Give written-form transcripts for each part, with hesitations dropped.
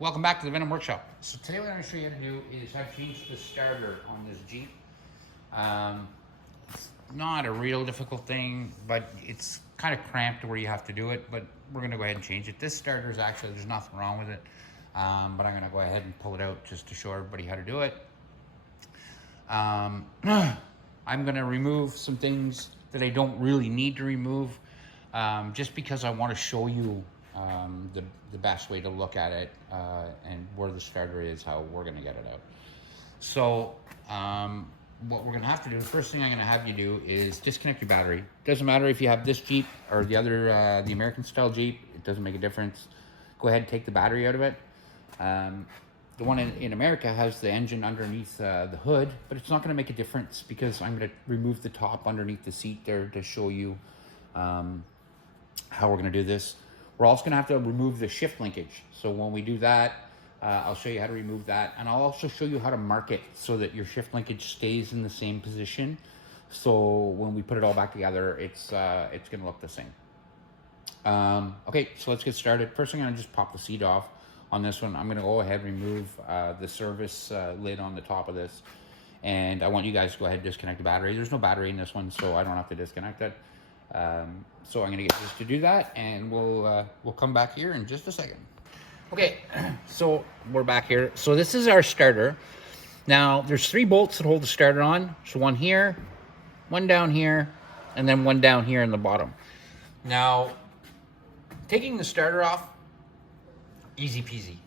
Welcome back to the Venom Workshop. So today what I'm going to show you how to do is I've changed the starter on this Jeep. It's not a real difficult thing, but it's kind of cramped where you have to do it, but we're going to go ahead and change it. This starter is actually, there's nothing wrong with it, but I'm going to go ahead and pull it out just to show everybody how to do it. I'm going to remove some things that I don't really need to remove, just because I want to show you the best way to look at it and where the starter is, how we're going to get it out. So what we're going to have to do, the first thing I'm going to have you do is disconnect your battery. Doesn't matter if you have this Jeep or the other, the American style Jeep, it doesn't make a difference. Go ahead and take the battery out of it. The one in America has the engine underneath the hood, but it's not going to make a difference because I'm going to remove the top underneath the seat there to show you how we're going to do this. We're also going to have to remove the shift linkage. So when we do that, I'll show you how to remove that, and I'll also show you how to mark it so that your shift linkage stays in the same position. So when we put it all back together, it's going to look the same. Okay, so let's get started. First, I'm going to just pop the seat off on this one. I'm going to go ahead and remove the service lid on the top of this, and I want you guys to go ahead and disconnect the battery. There's no battery in this one, so I don't have to disconnect it. So I'm going to get just to do that, and we'll come back here in just a second. Okay, so we're back here. So this is our starter. Now there's 3 bolts that hold the starter on. So one here, one down here, and then one down here in the bottom. Now, taking the starter off, easy peasy.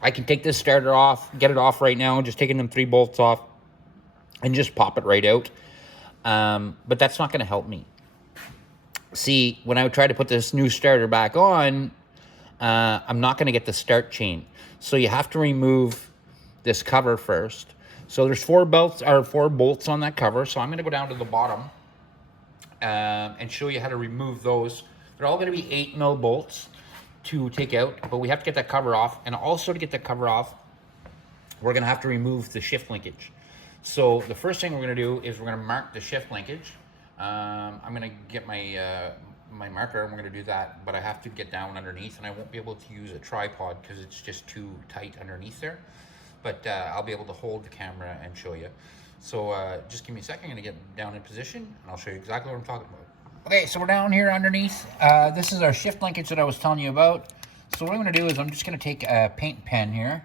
I can take this starter off, get it off right now, just taking them 3 bolts off and just pop it right out. But that's not going to help me. See, when I try to put this new starter back on, I'm not going to get the start chain. So you have to remove this cover first. So there's 4 bolts on that cover. So I'm going to go down to the bottom and show you how to remove those. They're all going to be 8mm bolts to take out, but we have to get that cover off. And also to get that cover off, we're going to have to remove the shift linkage. So the first thing we're going to do is we're going to mark the shift linkage. I'm going to get my my marker, and we're going to do that, but I have to get down underneath, and I won't be able to use a tripod because it's just too tight underneath there. But I'll be able to hold the camera and show you. So just give me a second. I'm going to get down in position, and I'll show you exactly what I'm talking about. Okay, so we're down here underneath. This is our shift linkage that I was telling you about. So what I'm going to do is I'm just going to take a paint pen here,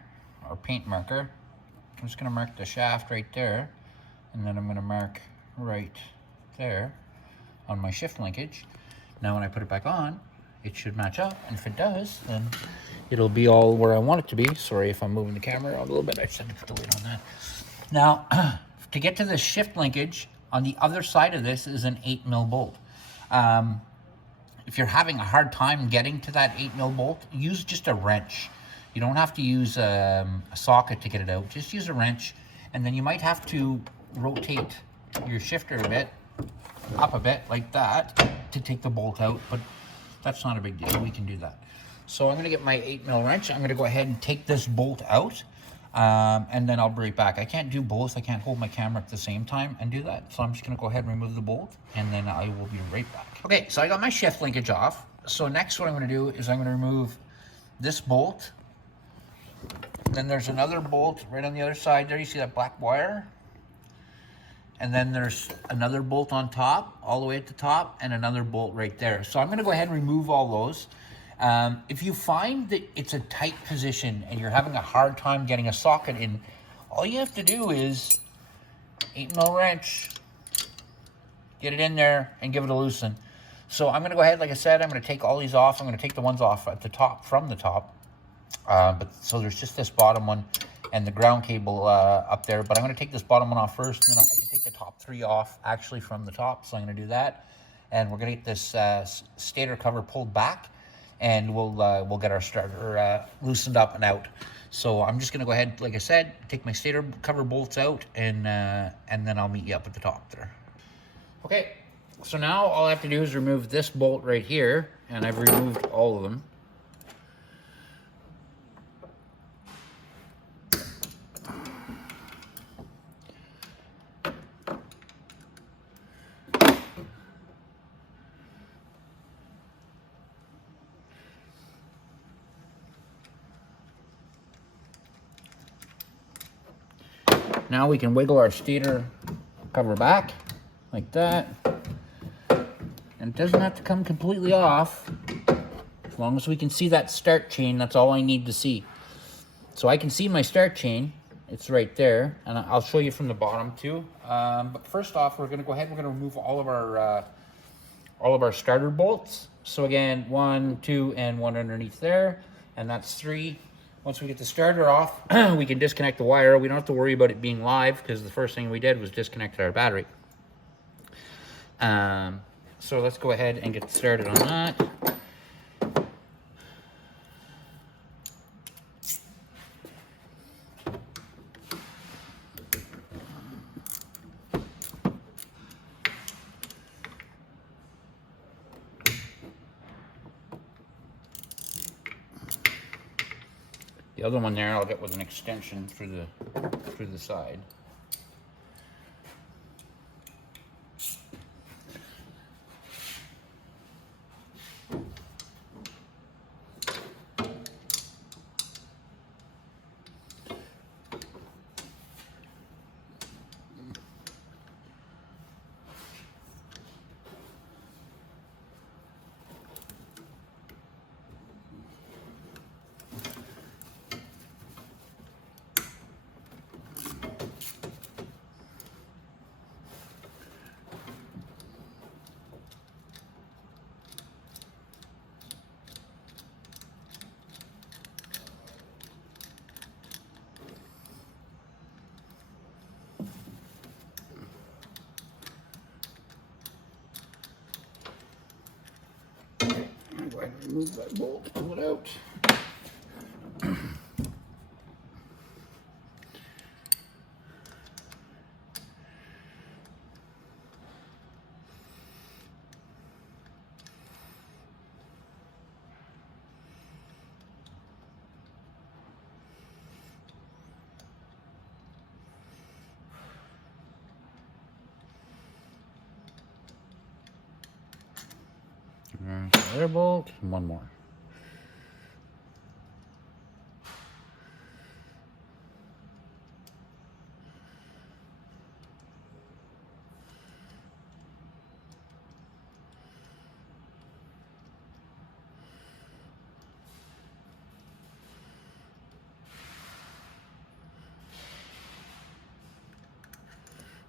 or paint marker. I'm just going to mark the shaft right there, and then I'm going to mark right there on my shift linkage. Now when I put it back on, it should match up, and if it does, then it'll be all where I want it to be. Sorry if I'm moving the camera a little bit, I just had to put the lid on that. Now, to get to the shift linkage, on the other side of this is an 8mm bolt. If you're having a hard time getting to that 8mm bolt, use just a wrench. You don't have to use a socket to get it out. Just use a wrench, and then you might have to rotate your shifter a bit, up a bit like that, to take the bolt out, but that's not a big deal. We can do that. So I'm going to get my 8mm wrench. I'm going to go ahead and take this bolt out, and then I'll be right back. I can't do both. I can't hold my camera at the same time and do that. So I'm just going to go ahead and remove the bolt, and then I will be right back. Okay, so I got my shift linkage off. So next what I'm going to do is I'm going to remove this bolt. Then there's another bolt right on the other side there. You see that black wire? And then there's another bolt on top, all the way at the top, and another bolt right there. So I'm going to go ahead and remove all those. If you find that it's a tight position and you're having a hard time getting a socket in, all you have to do is 8mm wrench, get it in there, and give it a loosen. So I'm going to go ahead, like I said, I'm going to take all these off. I'm going to take the ones off at the top, from the top. So there's just this bottom one and the ground cable up there, but I'm going to take this bottom one off first, and then I can take the top 3 off actually from the top. So I'm going to do that, and we're going to get this stator cover pulled back, and we'll get our starter loosened up and out. So I'm just going to go ahead, like I said, take my stator cover bolts out, and then I'll meet you up at the top there. Okay, so now all I have to do is remove this bolt right here, and I've removed all of them. Now we can wiggle our stator cover back like that. And it doesn't have to come completely off. As long as we can see that start chain, that's all I need to see. So I can see my start chain. It's right there. And I'll show you from the bottom too. But first off, we're gonna go ahead, we're gonna remove all of our starter bolts. So again, 1, 2, and 1 underneath there. And that's 3. Once we get the starter off, we can disconnect the wire. We don't have to worry about it being live because the first thing we did was disconnected our battery. So let's go ahead and get started on that. The other one there I'll get with an extension through the side. Go ahead and remove that bolt, pull it out. Air bolt, and one more.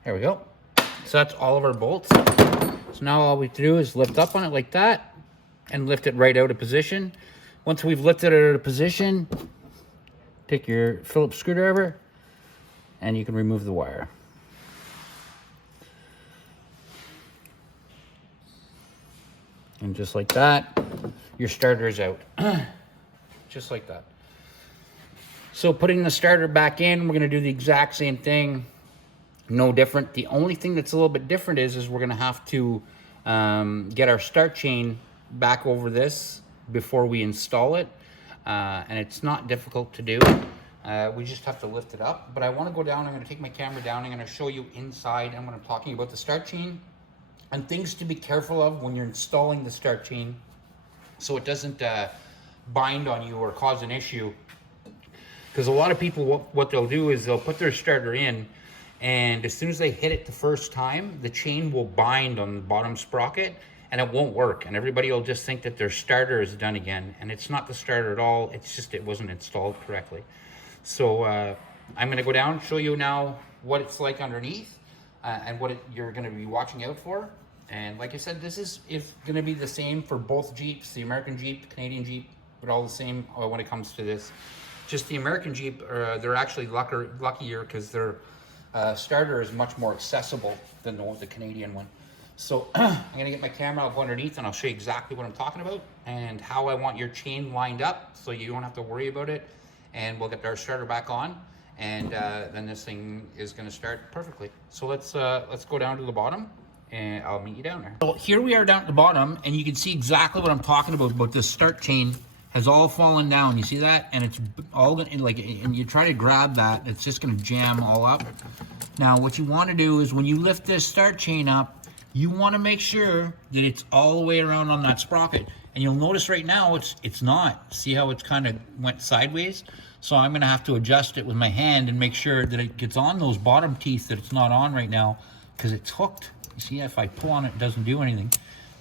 There we go. So that's all of our bolts. So now all we do is lift up on it like that and lift it right out of position. Once we've lifted it out of position, take your Phillips screwdriver and you can remove the wire. And just like that, your starter is out. Just like that. So putting the starter back in, we're gonna do the exact same thing. No different. The only thing that's a little bit different is we're gonna have to get our start chain back over this before we install it. And it's not difficult to do. We just have to lift it up. But I want to go down, I'm gonna take my camera down, I'm gonna show you inside and when I'm talking about the start chain and things to be careful of when you're installing the start chain so it doesn't bind on you or cause an issue. Because a lot of people, what they'll do is they'll put their starter in, and as soon as they hit it the first time, the chain will bind on the bottom sprocket and it won't work. And everybody will just think that their starter is done again. And it's not the starter at all. It's just, it wasn't installed correctly. So I'm gonna go down, show you now what it's like underneath and what you're gonna be watching out for. And like I said, this is gonna be the same for both Jeeps, the American Jeep, Canadian Jeep, but all the same when it comes to this. Just the American Jeep, they're actually luckier because their starter is much more accessible than the Canadian one. So I'm gonna get my camera, I'll go underneath and I'll show you exactly what I'm talking about and how I want your chain lined up so you don't have to worry about it. And we'll get our starter back on and then this thing is gonna start perfectly. So let's go down to the bottom and I'll meet you down there. So here we are down at the bottom and you can see exactly what I'm talking about this start chain has all fallen down. You see that? And it's all gonna, like, and you try to grab that, it's just gonna jam all up. Now what you wanna do is when you lift this start chain up, you wanna make sure that it's all the way around on that sprocket. And you'll notice right now it's not. See how it's kind of went sideways? So I'm gonna have to adjust it with my hand and make sure that it gets on those bottom teeth that it's not on right now, because it's hooked. You see, if I pull on it, it doesn't do anything.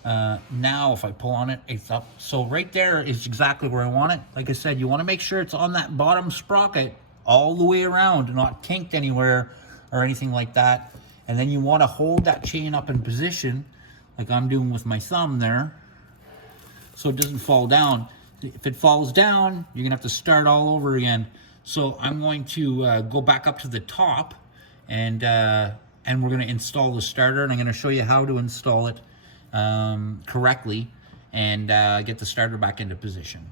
Now if I pull on it, it's up. So right there is exactly where I want it. Like I said, you want to make sure it's on that bottom sprocket all the way around, not kinked anywhere or anything like that. And then you want to hold that chain up in position like I'm doing with my thumb there, so it doesn't fall down. If it falls down, you're gonna have to start all over again. So I'm going to go back up to the top, and we're gonna install the starter, and I'm gonna show you how to install it correctly and get the starter back into position.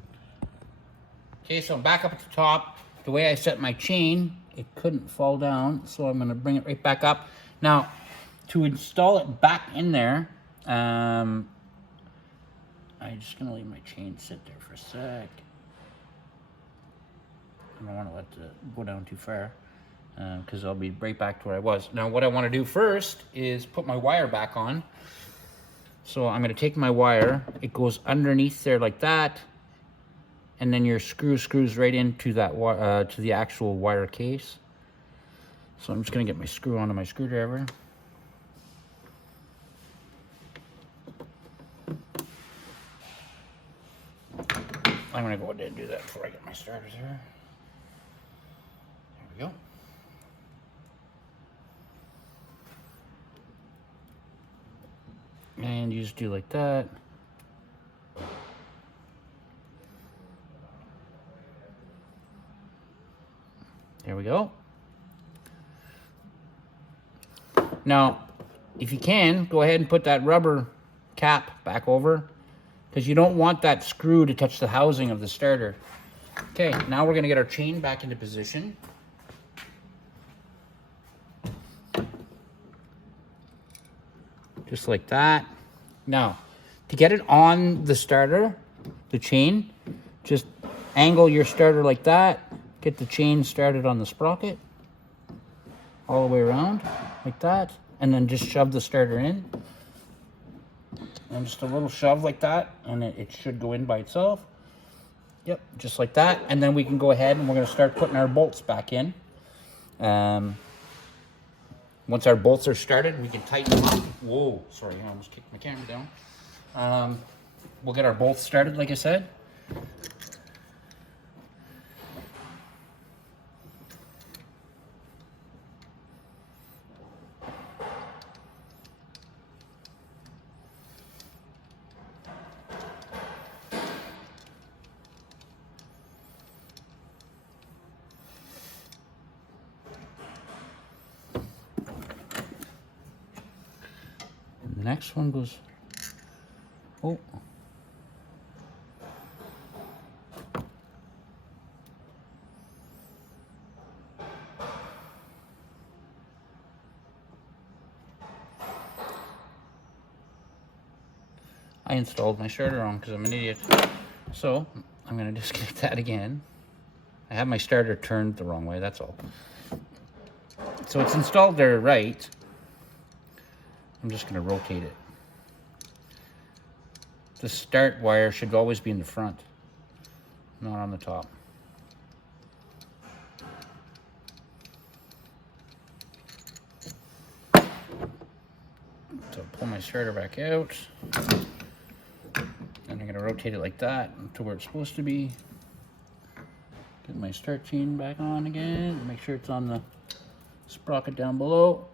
Okay, so I'm back up at the top. The way I set my chain, it couldn't fall down, so I'm gonna bring it right back up. Now, to install it back in there, I'm just gonna leave my chain sit there for a sec. I don't want to let it go down too far, because I'll be right back to where I was. Now what I want to do first is put my wire back on. So I'm gonna take my wire, it goes underneath there like that, and then your screws right into that to the actual wire case. So I'm just gonna get my screw onto my screwdriver. I'm gonna go ahead and do that before I get my starters here. There we go. And you just do like that. There we go. Now, if you can, go ahead and put that rubber cap back over, because you don't want that screw to touch the housing of the starter. Okay, now we're gonna get our chain back into position. Just like that. Now, to get it on the starter, the chain, just angle your starter like that, get the chain started on the sprocket, all the way around, like that, and then just shove the starter in. And just a little shove like that, and it should go in by itself. Yep, just like that. And then we can go ahead and we're gonna start putting our bolts back in. Once our bolts are started, we can tighten them up. Whoa, sorry, I almost kicked my camera down. We'll get our bolts started, like I said. The next one goes, oh. I installed my starter wrong because I'm an idiot. So I'm gonna disconnect that again. I have my starter turned the wrong way, that's all. So it's installed there right. I'm just gonna rotate it. The start wire should always be in the front, not on the top. So pull my starter back out. And I'm gonna rotate it like that to where it's supposed to be. Get my start chain back on again. Make sure it's on the sprocket down below.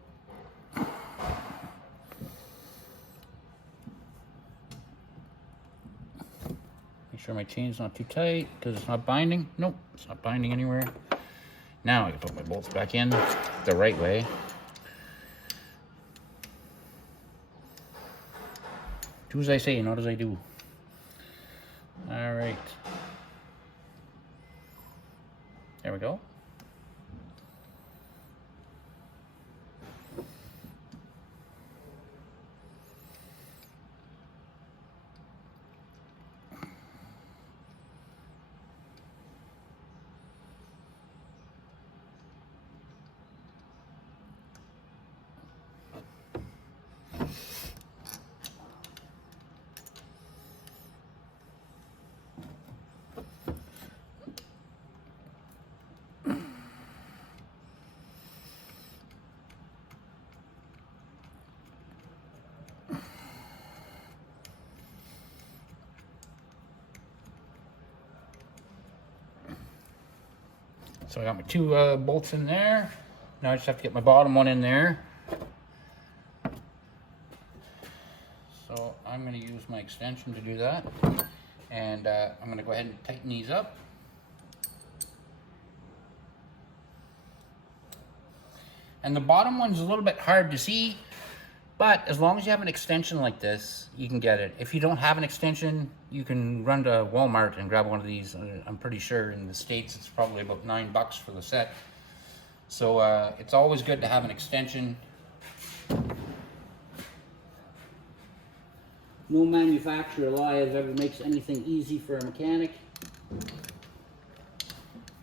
Make sure my chain's not too tight because it's not binding. Nope, it's not binding anywhere. Now I can put my bolts back in the right way. Do as I say, not as I do. All right. There we go. So I got my two bolts in there. Now I just have to get my bottom one in there. So I'm going to use my extension to do that. And I'm going to go ahead and tighten these up. And the bottom one's a little bit hard to see, but as long as you have an extension like this, you can get it. If you don't have an extension, you can run to Walmart and grab one of these. I'm pretty sure in the States it's probably about $9 for the set. So it's always good to have an extension. No manufacturer alive ever makes anything easy for a mechanic.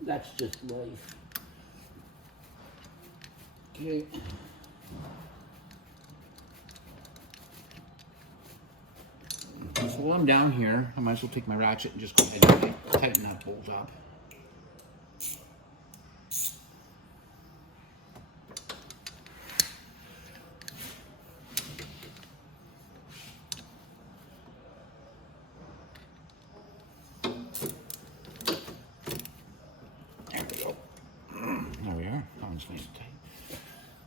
That's just life. Okay. So while I'm down here, I might as well take my ratchet and just go ahead and tighten that bolt up. There we go. There we are. That one's nice and tight.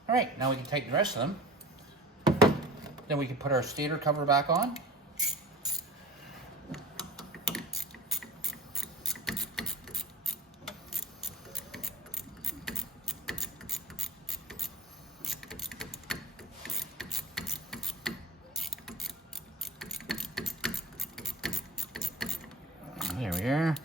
All right, now we can tighten the rest of them. Then we can put our stator cover back on. There we are.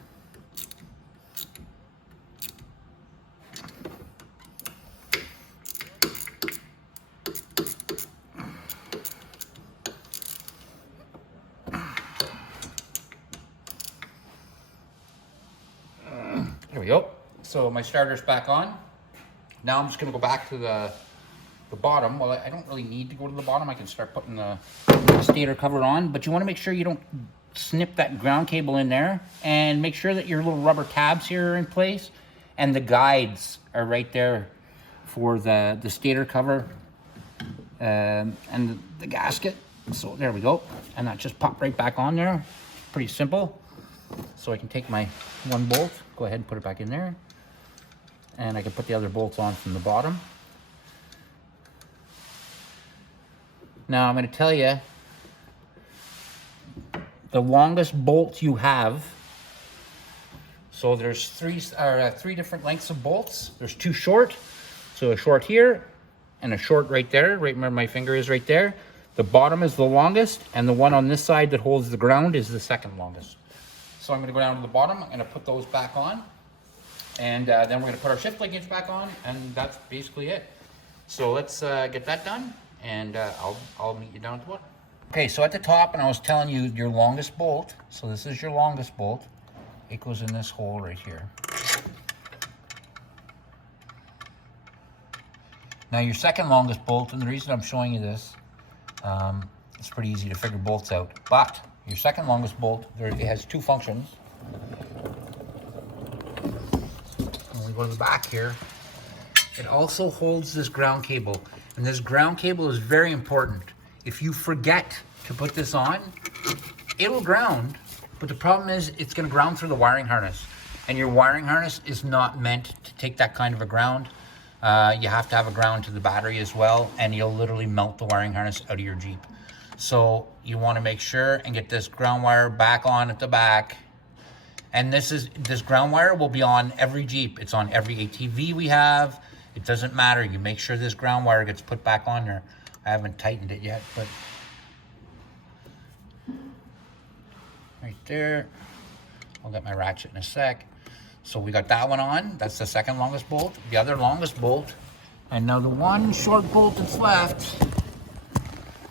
There we go. So my starter's back on. Now I'm just going to go back to the bottom. Well, I don't really need to go to the bottom. I can start putting the stator cover on, but you want to make sure you don't snip that ground cable in there, and make sure that your little rubber tabs here are in place and the guides are right there for the stator cover and the gasket. So there we go, and that just popped right back on there. Pretty simple. So I can take my one bolt, go ahead and put it back in there, and I can put the other bolts on from the bottom. Now I'm going to tell you, the longest bolt you have, so there's three different lengths of bolts. There's two short, so a short here and a short right there, right where my finger is right there. The bottom is the longest, and the one on this side that holds the ground is the second longest. So I'm going to go down to the bottom, I'm going to put those back on, and then we're going to put our shift linkage back on, and that's basically it. So let's get that done, and I'll meet you down at the bottom. Okay, so at the top, and I was telling you your longest bolt, so this is your longest bolt. It goes in this hole right here. Now your second longest bolt, and the reason I'm showing you this, it's pretty easy to figure bolts out, but your second longest bolt, it has two functions. When we go to the back here, it also holds this ground cable, and this ground cable is very important. If you forget to put this on, it'll ground, but the problem is it's going to ground through the wiring harness, and your wiring harness is not meant to take that kind of a ground. You have to have a ground to the battery as well, and you'll literally melt the wiring harness out of your Jeep. So you want to make sure and get this ground wire back on at the back. And this ground wire will be on every Jeep. It's on every ATV we have. It doesn't matter. You make sure this ground wire gets put back on there. I haven't tightened it yet, but right there. I'll get my ratchet in a sec. So we got that one on. That's the second longest bolt. The other longest bolt. And now the one short bolt that's left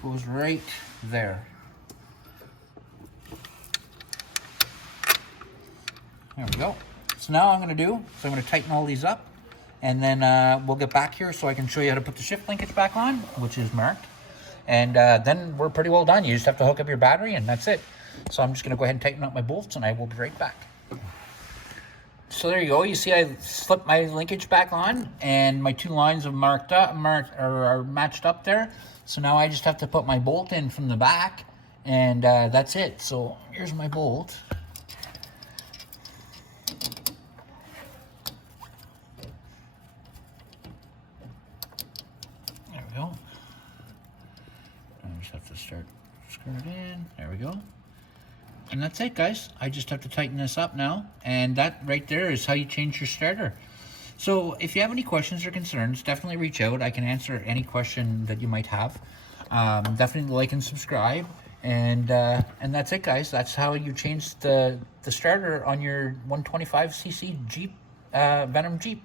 goes right there. There we go. So now I'm going to tighten all these up, and then we'll get back here so I can show you how to put the shift linkage back on, which is marked. And then we're pretty well done. You just have to hook up your battery, and that's it. So I'm just going to go ahead and tighten up my bolts, and I will be right back. So there you go. You see I slipped my linkage back on, and my two lines are are matched up there. So now I just have to put my bolt in from the back, and that's it. So here's my bolt. start. Screw it in. There we go. And that's it, guys. I just have to tighten this up now. And that right there is how you change your starter. So if you have any questions or concerns, definitely reach out. I can answer any question that you might have. Definitely like and subscribe. And that's it, guys. That's how you change the starter on your 125cc Jeep, Venom Jeep.